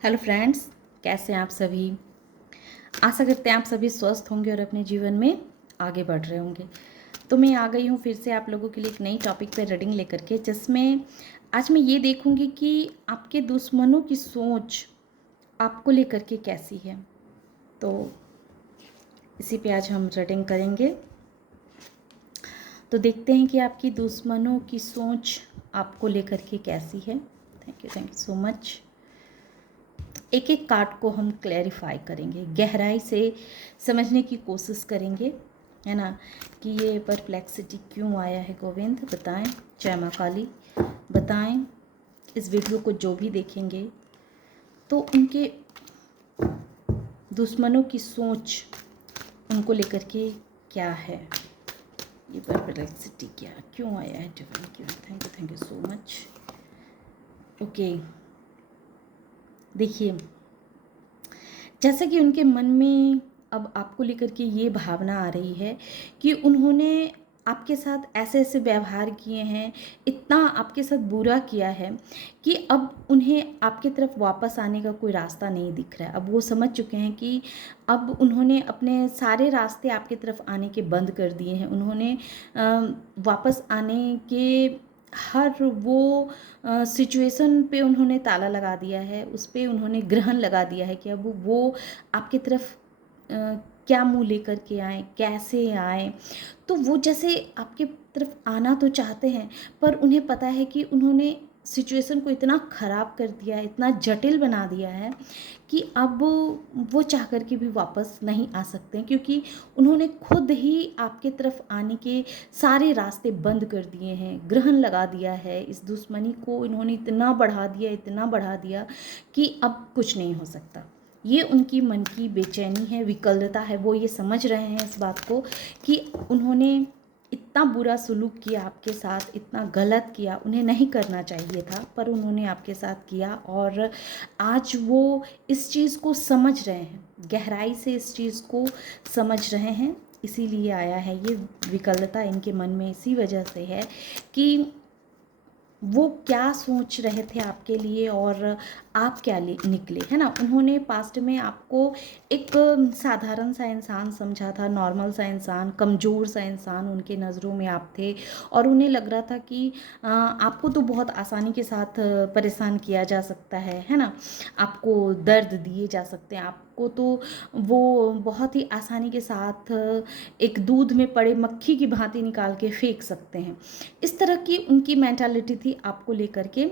Hello friends, कैसे हैं आप सभी। आशा करते हैं आप सभी स्वस्थ होंगे और अपने जीवन में आगे बढ़ रहे होंगे। तो मैं आ गई हूँ फिर से आप लोगों के लिए एक नई टॉपिक पे रीडिंग लेकर के, जिसमें आज मैं ये देखूँगी कि आपके दुश्मनों की सोच आपको लेकर के कैसी है। तो इसी पे आज हम रीडिंग करेंगे। तो देखते हैं कि आपकी दुश्मनों की सोच आपको लेकर के कैसी है। Thank you so much. एक एक कार्ड को हम क्लैरिफाई करेंगे, गहराई से समझने की कोशिश करेंगे, है ना, कि ये परप्लेक्सिटी क्यों आया है। गोविंद बताएं, जय माँ काली बताएं। इस वीडियो को जो भी देखेंगे तो उनके दुश्मनों की सोच उनको लेकर के क्या है, ये परप्लेक्सिटी क्या क्यों आया है। डिवाइन क्यों। Thank you so much. Okay, देखिए, जैसा कि उनके मन में अब आपको लेकर के ये भावना आ रही है कि उन्होंने आपके साथ ऐसे ऐसे व्यवहार किए हैं, इतना आपके साथ बुरा किया है कि अब उन्हें आपकी तरफ वापस आने का कोई रास्ता नहीं दिख रहा है। अब वो समझ चुके हैं कि अब उन्होंने अपने सारे रास्ते आपकी तरफ आने के बंद कर दिए हैं। उन्होंने वापस आने के हर वो सिचुएशन पे उन्होंने ताला लगा दिया है, उस पर उन्होंने ग्रहण लगा दिया है कि अब वो आपकी तरफ क्या मुंह लेकर के आए, कैसे आए। तो वो जैसे आपके तरफ आना तो चाहते हैं, पर उन्हें पता है कि उन्होंने सिचुएशन को इतना ख़राब कर दिया है, इतना जटिल बना दिया है कि अब वो चाह कर के भी वापस नहीं आ सकते हैं, क्योंकि उन्होंने खुद ही आपके तरफ आने के सारे रास्ते बंद कर दिए हैं, ग्रहण लगा दिया है। इस दुश्मनी को इन्होंने इतना बढ़ा दिया, इतना बढ़ा दिया कि अब कुछ नहीं हो सकता। ये उनकी मन की बेचैनी है, विकलता है। वो ये समझ रहे हैं इस बात को कि उन्होंने इतना बुरा सलूक किया आपके साथ, इतना गलत किया, उन्हें नहीं करना चाहिए था, पर उन्होंने आपके साथ किया। और आज वो इस चीज़ को समझ रहे हैं, गहराई से इस चीज़ को समझ रहे हैं। इसीलिए आया है ये विकलता इनके मन में, इसी वजह से है कि वो क्या सोच रहे थे आपके लिए और आप क्या निकले, है ना। उन्होंने पास्ट में आपको एक साधारण सा इंसान समझा था, नॉर्मल सा इंसान, कमज़ोर सा इंसान उनके नज़रों में आप थे। और उन्हें लग रहा था कि आपको तो बहुत आसानी के साथ परेशान किया जा सकता है ना, आपको दर्द दिए जा सकते हैं, आपको तो वो बहुत ही आसानी के साथ एक दूध में पड़े मक्खी की भांति निकाल के फेंक सकते हैं। इस तरह की उनकी मेंटालिटी थी आपको लेकर के।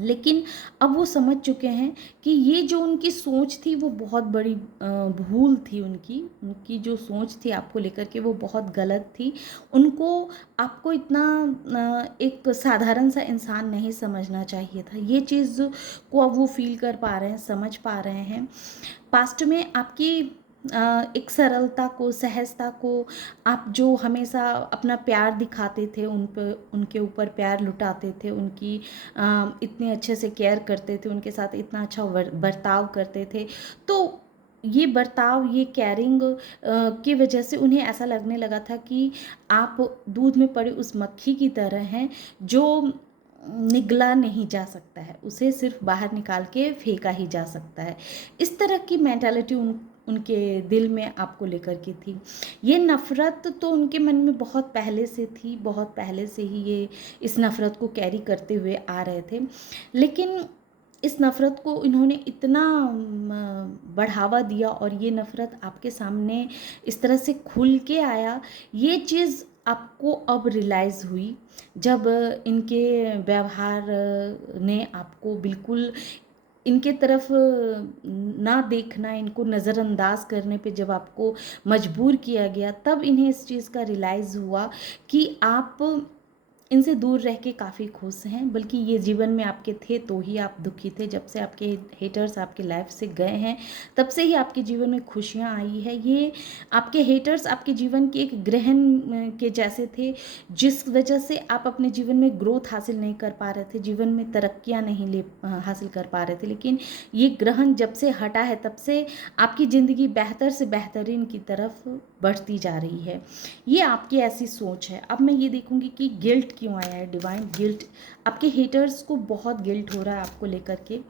लेकिन अब वो समझ चुके हैं कि ये जो उनकी सोच थी वो बहुत बड़ी भूल थी। उनकी उनकी जो सोच थी आपको लेकर के वो बहुत गलत थी। उनको आपको इतना एक साधारण सा इंसान नहीं समझना चाहिए था। ये चीज़ को अब वो फील कर पा रहे हैं, समझ पा रहे हैं। पास्ट में आपकी एक सरलता को, सहजता को, आप जो हमेशा अपना प्यार दिखाते थे, उन पर उनके ऊपर प्यार लुटाते थे, उनकी इतने अच्छे से केयर करते थे, उनके साथ इतना अच्छा बर्ताव करते थे, तो ये बर्ताव, ये केयरिंग की वजह से उन्हें ऐसा लगने लगा था कि आप दूध में पड़े उस मक्खी की तरह हैं जो निगला नहीं जा सकता है, उसे सिर्फ बाहर निकाल के फेंका ही जा सकता है। इस तरह की मेंटालिटी उनके दिल में आपको लेकर के थी। ये नफ़रत तो उनके मन में बहुत पहले से थी, बहुत पहले से ही ये इस नफ़रत को कैरी करते हुए आ रहे थे। लेकिन इस नफ़रत को इन्होंने इतना बढ़ावा दिया और ये नफ़रत आपके सामने इस तरह से खुल के आया। ये चीज़ आपको अब रियलाइज़ हुई जब इनके व्यवहार ने आपको बिल्कुल इनके तरफ ना देखना, इनको नज़रअंदाज करने पे जब आपको मजबूर किया गया, तब इन्हें इस चीज़ का रियलाइज़ हुआ कि आप इनसे दूर रह के काफ़ी खुश हैं। बल्कि ये जीवन में आपके थे तो ही आप दुखी थे। जब से आपके हेटर्स आपके लाइफ से गए हैं, तब से ही आपके जीवन में खुशियाँ आई है। ये आपके हेटर्स आपके जीवन के एक ग्रहण के जैसे थे, जिस वजह से आप अपने जीवन में ग्रोथ हासिल नहीं कर पा रहे थे, जीवन में तरक्कियाँ नहीं हासिल कर पा रहे थे। लेकिन ये ग्रहण जब से हटा है, तब से आपकी ज़िंदगी बेहतर से बेहतरीन की तरफ बढ़ती जा रही है। ये आपकी ऐसी सोच है। अब मैं ये देखूंगी कि गिल्ट क्यों आया है। डिवाइन गिल्ट, आपके हेटर्स को बहुत गिल्ट हो रहा है आपको लेकर के।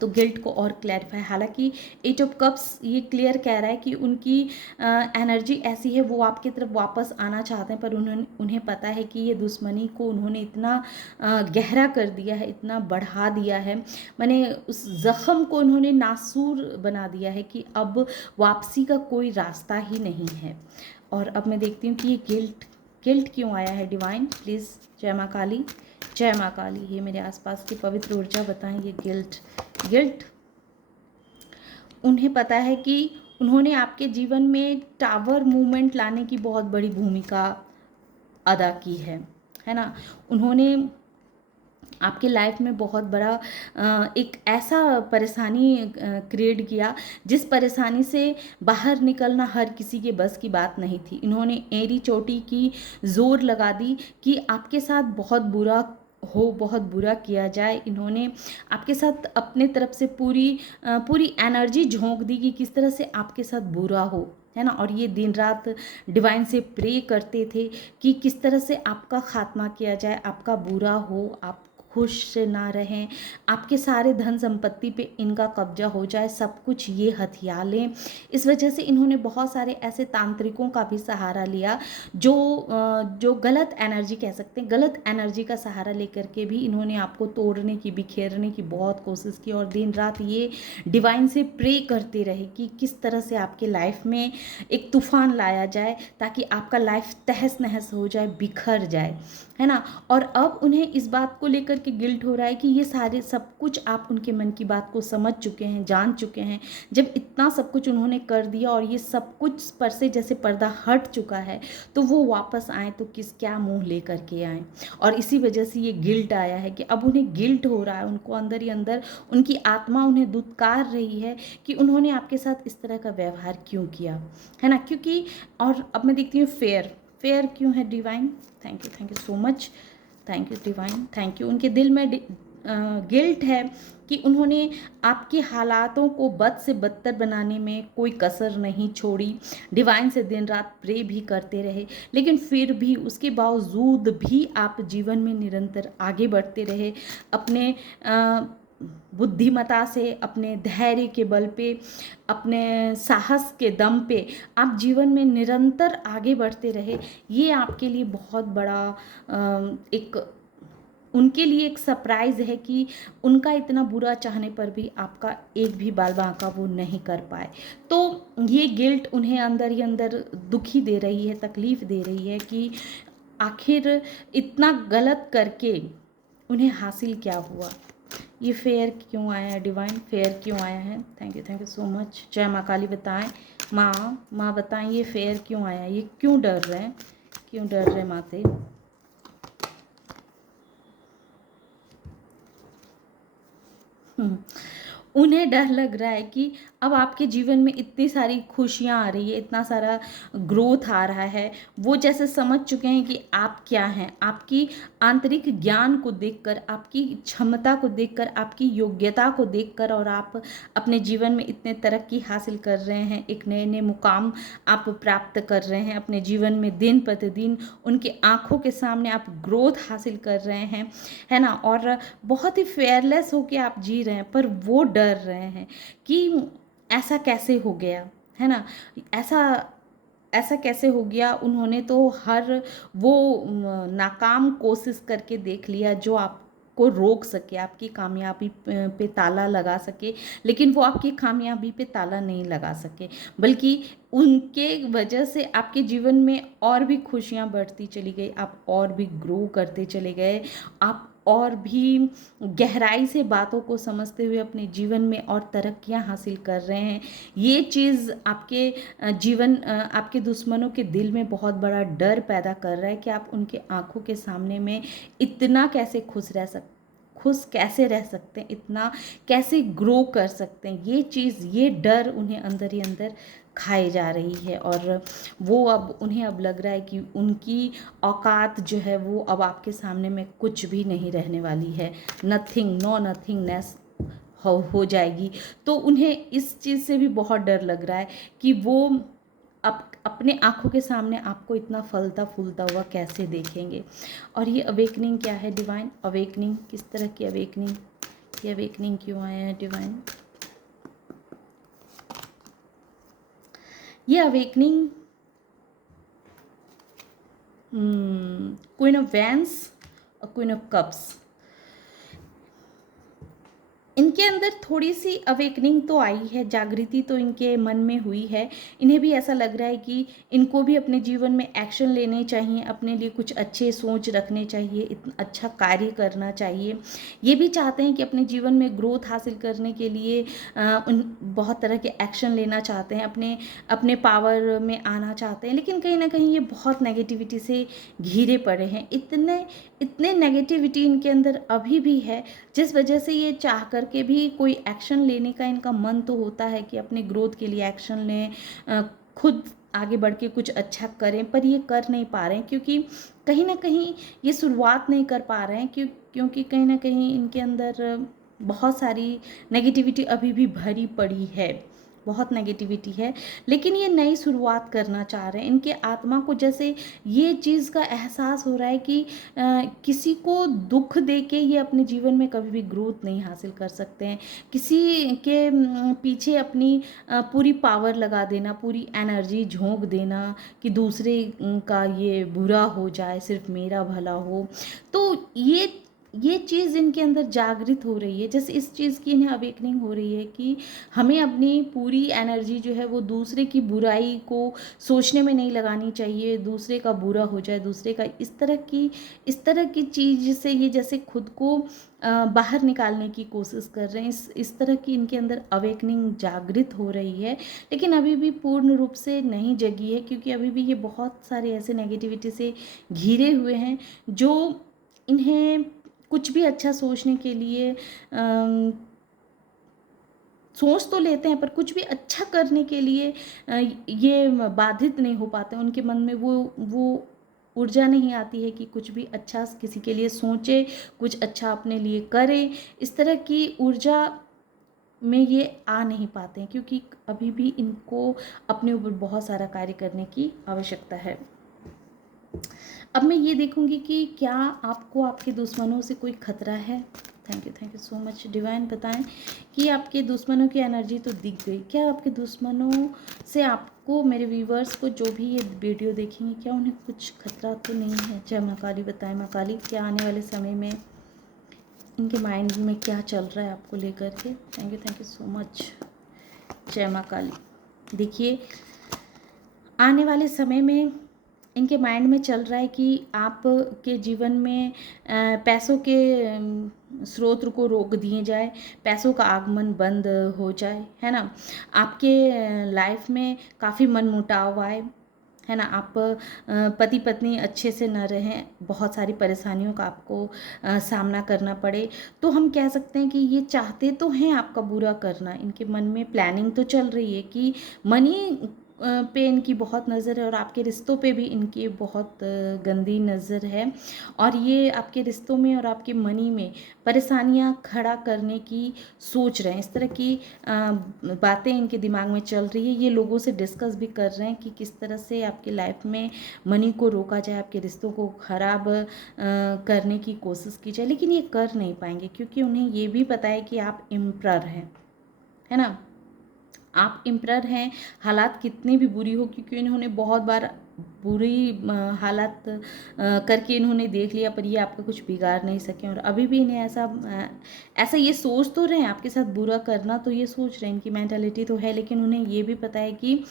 तो गिल्ट को और क्लैरिफाई, हालांकि एट ऑफ कप्स ये क्लियर कह रहा है कि उनकी एनर्जी ऐसी है, वो आपकी तरफ वापस आना चाहते हैं, पर उन्हें पता है कि ये दुश्मनी को उन्होंने इतना गहरा कर दिया है, इतना बढ़ा दिया है, मैंने उस ज़ख़म को उन्होंने नासूर बना दिया है कि अब वापसी का कोई रास्ता ही नहीं है। और अब मैं देखती हूँ कि ये गिल्ट क्यों आया है। डिवाइन प्लीज़, जय माँ काली, जय माँ काली, ये मेरे आसपास की पवित्र ऊर्जा बताएं। ये गिल्ट उन्हें पता है कि उन्होंने आपके जीवन में टावर मूवमेंट लाने की बहुत बड़ी भूमिका अदा की है ना। उन्होंने आपके लाइफ में बहुत बड़ा एक ऐसा परेशानी क्रिएट किया जिस परेशानी से बाहर निकलना हर किसी के बस की बात नहीं थी। इन्होंने एड़ी चोटी की जोर लगा दी कि आपके साथ बहुत बुरा हो, बहुत बुरा किया जाए। इन्होंने आपके साथ अपने तरफ से पूरी एनर्जी झोंक दी कि किस तरह से आपके साथ बुरा हो, है ना। और ये दिन रात डिवाइन से प्रे करते थे कि किस तरह से आपका खात्मा किया जाए, आपका बुरा हो, आप खुश से ना रहें, आपके सारे धन संपत्ति पे इनका कब्जा हो जाए, सब कुछ ये हथिया लें। इस वजह से इन्होंने बहुत सारे ऐसे तांत्रिकों का भी सहारा लिया जो गलत एनर्जी कह सकते हैं, गलत एनर्जी का सहारा लेकर के भी इन्होंने आपको तोड़ने की, बिखेरने की बहुत कोशिश की। और दिन रात ये डिवाइन से प्रे करते रहे कि किस तरह से आपके लाइफ में एक तूफान लाया जाए ताकि आपका लाइफ तहस नहस हो जाए, बिखर जाए, है ना। और अब उन्हें इस बात को लेकर के गिल्ट हो रहा है कि ये सारे सब कुछ आप उनके मन की बात को समझ चुके हैं, जान चुके हैं। जब इतना सब कुछ उन्होंने कर दिया और ये सब कुछ पर से जैसे पर्दा हट चुका है, तो वो वापस आए तो क्या मुंह लेकर के आए। और इसी वजह से ये गिल्ट आया है कि अब उन्हें गिल्ट हो रहा है, उनको अंदर ही अंदर उनकी आत्मा उन्हें दुत्कार रही है कि उन्होंने आपके साथ इस तरह का व्यवहार क्यों किया, है ना। क्योंकि और अब मैं देखती हूँ फेयर क्यों है divine. Thank you so much, thank you divine, thank you. उनके दिल में गिल्ट है कि उन्होंने आपके हालातों को बद से बदतर बनाने में कोई कसर नहीं छोड़ी। डिवाइन से दिन रात प्रे भी करते रहे, लेकिन फिर भी उसके बावजूद भी आप जीवन में निरंतर आगे बढ़ते रहे। अपने बुद्धिमता से, अपने धैर्य के बल पे, अपने साहस के दम पे आप जीवन में निरंतर आगे बढ़ते रहे। ये आपके लिए बहुत बड़ा एक उनके लिए एक सरप्राइज़ है कि उनका इतना बुरा चाहने पर भी आपका एक भी बाल बांका वो नहीं कर पाए। तो ये गिल्ट उन्हें अंदर ही अंदर दुखी दे रही है, तकलीफ़ दे रही है कि आखिर इतना गलत करके उन्हें हासिल क्या हुआ। ये फेयर क्यों आया है डिवाइन, फेयर क्यों आया है। Thank you so much. जय माँ काली बताएं, माँ बताएं ये फेयर क्यों आया है, ये क्यों डर रहे हैं, क्यों डर रहे माते। उन्हें डर लग रहा है कि अब आपके जीवन में इतनी सारी खुशियाँ आ रही है, इतना सारा ग्रोथ आ रहा है। वो जैसे समझ चुके हैं कि आप क्या हैं, आपकी आंतरिक ज्ञान को देखकर, आपकी क्षमता को देखकर, आपकी योग्यता को देखकर, और आप अपने जीवन में इतने तरक्की हासिल कर रहे हैं, एक नए नए मुकाम आप प्राप्त कर रहे हैं अपने जीवन में। दिन प्रतिदिन उनके आँखों के सामने आप ग्रोथ हासिल कर रहे हैं, है ना। और बहुत ही फेयरलेस होके आप जी रहे हैं, पर वो डर रहे हैं कि ऐसा कैसे हो गया, है ना। ऐसा ऐसा कैसे हो गया। उन्होंने तो हर वो नाकाम कोशिश करके देख लिया जो आपको रोक सके, आपकी कामयाबी पे ताला लगा सके, लेकिन वो आपकी कामयाबी पे ताला नहीं लगा सके, बल्कि उनके वजह से आपके जीवन में और भी खुशियाँ बढ़ती चली गई, आप और भी ग्रो करते चले गए, आप और भी गहराई से बातों को समझते हुए अपने जीवन में और तरक्कियां हासिल कर रहे हैं। ये चीज़ आपके आपके दुश्मनों के दिल में बहुत बड़ा डर पैदा कर रहा है कि आप उनके आंखों के सामने में इतना कैसे खुश कैसे रह सकते हैं, इतना कैसे ग्रो कर सकते हैं। ये चीज़, ये डर उन्हें अंदर ही अंदर खाई जा रही है। और वो अब उन्हें अब लग रहा है कि उनकी औकात जो है वो अब आपके सामने में कुछ भी नहीं रहने वाली है, नथिंगनेस हो जाएगी। तो उन्हें इस चीज़ से भी बहुत डर लग रहा है कि वो अपने आँखों के सामने आपको इतना फलता फूलता हुआ कैसे देखेंगे। और ये अवेकनिंग क्या है डिवाइन, अवेकनिंग किस तरह की अवेकनिंग, ये अवेकनिंग क्यों आया है डिवाइन? ये अवेकनिंग क्वीन ऑफ वैंस और क्वीन ऑफ कप्स, इनके अंदर थोड़ी सी अवेकनिंग तो आई है, जागृति तो इनके मन में हुई है। इन्हें भी ऐसा लग रहा है कि इनको भी अपने जीवन में एक्शन लेने चाहिए, अपने लिए कुछ अच्छे सोच रखने चाहिए, अच्छा कार्य करना चाहिए। ये भी चाहते हैं कि अपने जीवन में ग्रोथ हासिल करने के लिए उन बहुत तरह के एक्शन लेना चाहते हैं, अपने अपने पावर में आना चाहते हैं, लेकिन कहीं ना कहीं ये बहुत नेगेटिविटी से घिरे पड़े हैं। इतने इतने नेगेटिविटी इनके अंदर अभी भी है, जिस वजह से ये चाह करके भी कोई एक्शन लेने का इनका मन तो होता है कि अपने ग्रोथ के लिए एक्शन लें, खुद आगे बढ़ के कुछ अच्छा करें, पर ये कर नहीं पा रहे हैं क्योंकि कहीं ना कहीं ये शुरुआत नहीं कर पा रहे हैं, क्योंकि कहीं ना कहीं इनके अंदर बहुत सारी नेगेटिविटी अभी भी भरी पड़ी है, बहुत नेगेटिविटी है। लेकिन ये नई शुरुआत करना चाह रहे हैं। इनके आत्मा को जैसे ये चीज़ का एहसास हो रहा है कि किसी को दुख दे के ये अपने जीवन में कभी भी ग्रोथ नहीं हासिल कर सकते हैं। किसी के पीछे अपनी पूरी पावर लगा देना, पूरी एनर्जी झोंक देना कि दूसरे का ये बुरा हो जाए, सिर्फ मेरा भला हो। तो ये चीज़ इनके अंदर जागृत हो रही है, जैसे इस चीज़ की इन्हें अवेकनिंग हो रही है कि हमें अपनी पूरी एनर्जी जो है वो दूसरे की बुराई को सोचने में नहीं लगानी चाहिए, दूसरे का बुरा हो जाए, दूसरे का इस तरह की चीज़ से ये जैसे खुद को बाहर निकालने की कोशिश कर रहे हैं। इस तरह की इनके अंदर अवेकनिंग जागृत हो रही है, लेकिन अभी भी पूर्ण रूप से नहीं जगी है, क्योंकि अभी भी ये बहुत सारे ऐसे नेगेटिविटी से घिरे हुए हैं जो इन्हें कुछ भी अच्छा सोचने के लिए सोच तो लेते हैं, पर कुछ भी अच्छा करने के लिए ये बाधित नहीं हो पाते। उनके मन में वो ऊर्जा नहीं आती है कि कुछ भी अच्छा किसी के लिए सोचे, कुछ अच्छा अपने लिए करे। इस तरह की ऊर्जा में ये आ नहीं पाते हैं, क्योंकि अभी भी इनको अपने ऊपर बहुत सारा कार्य करने की आवश्यकता है। अब मैं ये देखूंगी कि क्या आपको आपके दुश्मनों से कोई खतरा है। Thank you so much divine. बताएं कि आपके दुश्मनों की एनर्जी तो दिख गई, क्या आपके दुश्मनों से आपको, मेरे व्यूवर्स को जो भी ये वीडियो देखेंगे, क्या उन्हें कुछ खतरा तो नहीं है? जय माँ काली। बताएं माँ काली, क्या आने वाले समय में इनके माइंड में क्या चल रहा है आपको लेकर के। Thank you so much. जय माँ काली। देखिए, आने वाले समय में इनके माइंड में चल रहा है कि आपके जीवन में पैसों के स्रोत को रोक दिए जाए, पैसों का आगमन बंद हो जाए, है ना। आपके लाइफ में काफ़ी मनमुटाव आए, है ना। आप पति पत्नी अच्छे से न रहें, बहुत सारी परेशानियों का आपको सामना करना पड़े। तो हम कह सकते हैं कि ये चाहते तो हैं आपका बुरा करना, इनके मन में प्लानिंग तो चल रही है कि मनी पे इनकी बहुत नज़र है, और आपके रिश्तों पे भी इनकी बहुत गंदी नज़र है, और ये आपके रिश्तों में और आपके मनी में परेशानियां खड़ा करने की सोच रहे हैं। इस तरह की बातें इनके दिमाग में चल रही है। ये लोगों से डिस्कस भी कर रहे हैं कि किस तरह से आपकी लाइफ में मनी को रोका जाए, आपके रिश्तों को ख़राब करने की कोशिश की जाए, लेकिन ये कर नहीं पाएंगे, क्योंकि उन्हें ये भी पता है कि आप एम्परर हैं, है ना। आप एम्परर हैं, हालात कितनी भी बुरी हो, क्योंकि इन्होंने बहुत बार बुरी हालात करके इन्होंने देख लिया, पर ये आपका कुछ बिगाड़ नहीं सके। और अभी भी इन्हें ऐसा ये सोच तो रहे हैं आपके साथ बुरा करना, तो ये सोच रहे हैं, इनकी मेंटालिटी तो है, लेकिन उन्हें ये भी पता है कि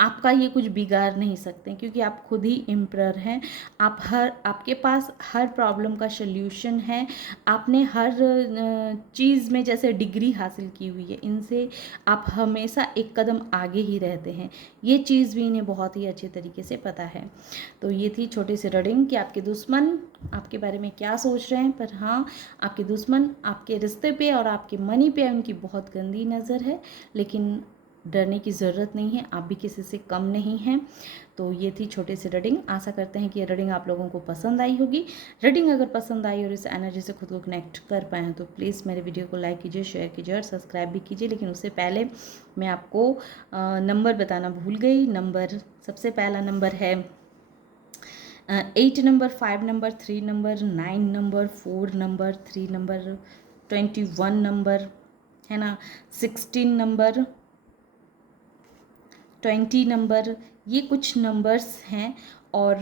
आपका ये कुछ बिगाड़ नहीं सकते, क्योंकि आप खुद ही एम्परर हैं। आपके पास हर प्रॉब्लम का सल्यूशन है। आपने हर चीज़ में जैसे डिग्री हासिल की हुई है, इनसे आप हमेशा एक कदम आगे ही रहते हैं। ये चीज़ भी इन्हें बहुत ही अच्छे तरीके से पता है। तो ये थी छोटी सी रीडिंग कि आपके दुश्मन आपके बारे में क्या सोच रहे हैं। पर हाँ, आपके दुश्मन आपके रिश्ते पे और आपके मनी पे उनकी बहुत गंदी नज़र है, लेकिन डरने की ज़रूरत नहीं है, आप भी किसी से कम नहीं हैं। तो ये थी छोटी सी रीडिंग। आशा करते हैं कि ये रीडिंग आप लोगों को पसंद आई होगी। रीडिंग अगर पसंद आई और इस एनर्जी से खुद को कनेक्ट कर पाए हैं तो प्लीज़ मेरे वीडियो को लाइक कीजिए, शेयर कीजिए और सब्सक्राइब भी कीजिए। लेकिन उससे पहले मैं आपको नंबर बताना भूल गई। नंबर, सबसे पहला नंबर है 8 number, 5 number, 3 number, 9 number, 4 number, 3 number, 21 number है ना, 16 नंबर, 20 नंबर, ये कुछ नंबर्स हैं। और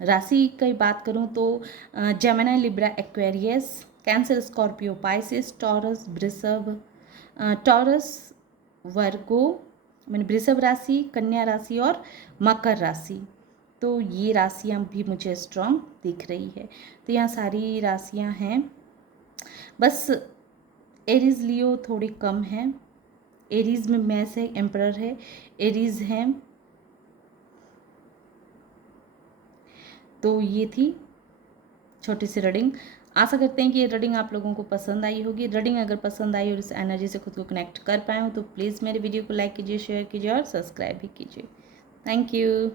राशि की बात करूँ तो Gemini, Libra, Aquarius, cancer, Scorpio, Pisces, taurus, वृषभ, टॉरस, वर्गो, मैंने वृषभ राशि, कन्या राशि और मकर राशि। तो ये राशियाँ भी मुझे स्ट्रॉन्ग दिख रही है। तो यहाँ सारी राशियाँ हैं, बस एरीज लियो थोड़ी कम है। एरीज में मैस है, एम्परर है, एरीज है। तो ये थी छोटी सी रीडिंग। आशा करते हैं कि ये रीडिंग आप लोगों को पसंद आई होगी। रीडिंग अगर पसंद आई और इस एनर्जी से खुद को कनेक्ट कर पाए हो तो प्लीज़ मेरे वीडियो को लाइक कीजिए, शेयर कीजिए और सब्सक्राइब भी कीजिए। Thank you.